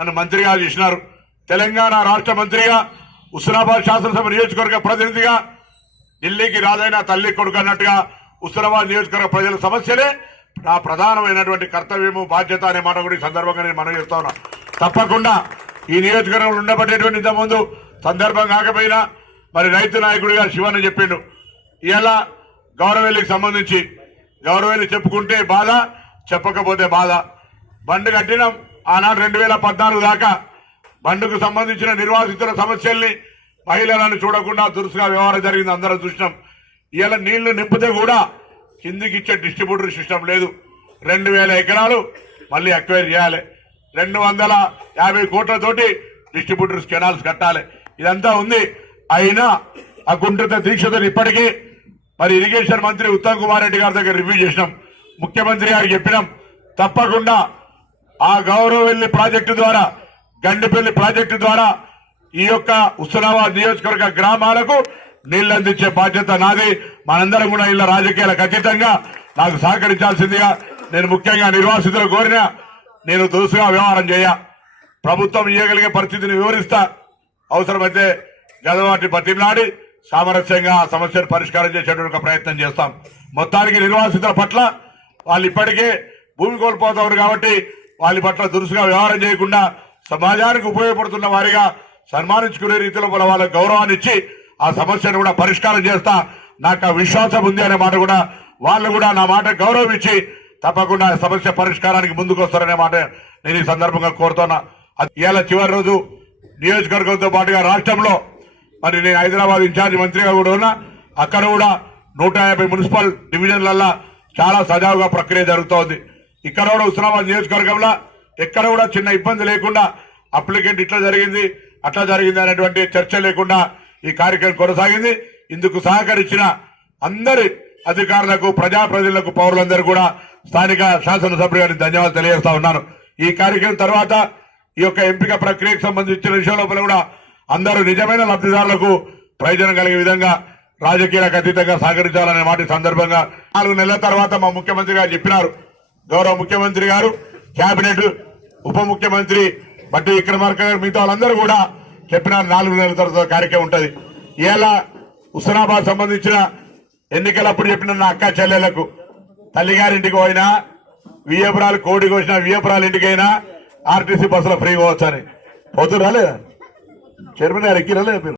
నన్ను మంత్రిగా చేసినారు. తెలంగాణ రాష్ట్ర మంత్రిగా హుస్నాబాద్ శాసనసభ నియోజకవర్గ ప్రతినిధిగా ఢిల్లీకి రాజైన తల్లి కొడుకు అన్నట్టుగా హుస్నాబాద్ నియోజకవర్గ ప్రజల సమస్యలే. నా ప్రధానమైనటువంటి కర్తవ్యము బాధ్యత అనే మాట కూడా ఈ సందర్భంగా నేను మనం చేస్తా ఉన్నా. తప్పకుండా ఈ నియోజకవర్గంలో ఉండబట్టేటువంటి ఇంతకుముందు సందర్భం కాకపోయినా మరి రైతు నాయకుడిగా శివన్ చెప్పిండు. ఇలా గౌరవేలికి సంబంధించి గౌరవేలు చెప్పుకుంటే బాధ చెప్పకపోతే బాధ. బండి కట్టినాం ఆనాడు రెండు వేల పద్నాలుగు దాకా బండుకు సంబంధించిన నిర్వాసితుల సమస్యల్ని మహిళలను చూడకుండా దురుసుగా వ్యవహారం జరిగింది. అందరం చూసినాం. ఇలా నీళ్ళు నింపితే కూడా కిందికి ఇచ్చే డిస్ట్రిబ్యూటర్ సిస్టమ్ లేదు. రెండు వేల ఎకరాలు మళ్ళీ అక్వైర్ చేయాలి. రెండు వందల యాభై కోట్లతోటి డిస్ట్రిబ్యూటర్స్ కెనాల్స్ కట్టాలి. ఇదంతా ఉంది. అయినా ఆ గుండ్రత దీక్షతో ఇప్పటికీ మరి ఇరిగేషన్ మంత్రి ఉత్తమ్ కుమార్ రెడ్డి గారి దగ్గర రివ్యూ చేసినాం. ముఖ్యమంత్రి గారికి చెప్పినాం. తప్పకుండా ఆ గౌరవెల్లి ప్రాజెక్టు ద్వారా గండిపల్లి ప్రాజెక్టు ద్వారా ఈ యొక్క హుస్నాబాద్ నియోజకవర్గ గ్రామాలకు నీళ్ళు అందించే బాధ్యత నాది. మనందరం కూడా ఇలా రాజకీయాలకు అతీతంగా నాకు సహకరించాల్సిందిగా నేను ముఖ్యంగా నిర్వాసితులు కోరిన నేను దురుసుగా వ్యవహారం చేయ. ప్రభుత్వం ఇవ్వగలిగే పరిస్థితిని వివరిస్తా. అవసరమైతే గదవాటి బతిమలాడి సామరస్యంగా ఆ సమస్యను పరిష్కారం చేసేటువంటి ప్రయత్నం చేస్తాం. మొత్తానికి నిర్వాసితుల పట్ల వాళ్ళు ఇప్పటికే భూమి కోల్పోతారు కాబట్టి వాళ్ళ పట్ల దురుసుగా వ్యవహారం చేయకుండా సమాజానికి ఉపయోగపడుతున్న వారిగా సన్మానించుకునే రీతిలో మన వాళ్ళకి గౌరవాన్ని ఇచ్చి ఆ సమస్యను కూడా పరిష్కారం చేస్తా నాకు ఆ విశ్వాసం ఉంది అనే మాట కూడా వాళ్ళు కూడా నా మాట గౌరవం ఇచ్చి తప్పకుండా సమస్య పరిష్కారానికి ముందుకు వస్తారనే మాట నేను ఈ సందర్భంగా కోరుతున్నా. ఇవాళ చివరి రోజు నియోజకవర్గంతో పాటుగా రాష్ట్రంలో మరి నేను హైదరాబాద్ ఇన్ఛార్జ్ మంత్రిగా కూడా ఉన్నా. అక్కడ కూడా నూట యాభై మున్సిపల్ డివిజన్లల్లో చాలా సజావుగా ప్రక్రియ జరుగుతోంది. ఇక్కడ కూడా హుస్నాబాద్ నియోజకవర్గంలో ఎక్కడ కూడా చిన్న ఇబ్బంది లేకుండా అప్లికెంట్ ఇట్లా జరిగింది అట్లా జరిగింది అనేటువంటి చర్చ లేకుండా ఈ కార్యక్రమం కొనసాగింది. ఇందుకు సహకరించిన అందరి అధికారులకు ప్రజాప్రతినిధులకు పౌరులందరూ కూడా స్థానిక శాసనసభ్యులు గారికి ధన్యవాదాలు తెలియజేస్తా ఉన్నాను. ఈ కార్యక్రమం తర్వాత ఈ యొక్క ఎంపిక ప్రక్రియకు సంబంధించిన విషయం లోపల కూడా అందరూ నిజమైన లబ్ధిదారులకు ప్రయోజనం కలిగే విధంగా రాజకీయాలకు అతీతంగా సహకరించాలనే మాట సందర్భంగా నాలుగు నెలల తర్వాత మా ముఖ్యమంత్రి గారు చెప్పినారు. గౌరవ ముఖ్యమంత్రి గారు కేబినెట్ ఉప ముఖ్యమంత్రి బట్టి విక్రమార్క గారు మిగతా వాళ్ళందరూ కూడా చెప్పిన నాలుగు నెలల తర్వాత కార్యక్రమం ఉంటుంది. ఇలా హుస్నాబాద్ సంబంధించిన ఎన్నికలప్పుడు చెప్పిన నా అక్క చెల్లెలకు తల్లిగారింటికి పోయినా వియ్యపురాలు కోడికి వచ్చినా వియ్యపురాలు ఇంటికైనా ఆర్టీసీ బస్సులో ఫ్రీ పోవచ్చు అని పోతురా లేదా? చైర్మన్ గారు ఎక్కిరా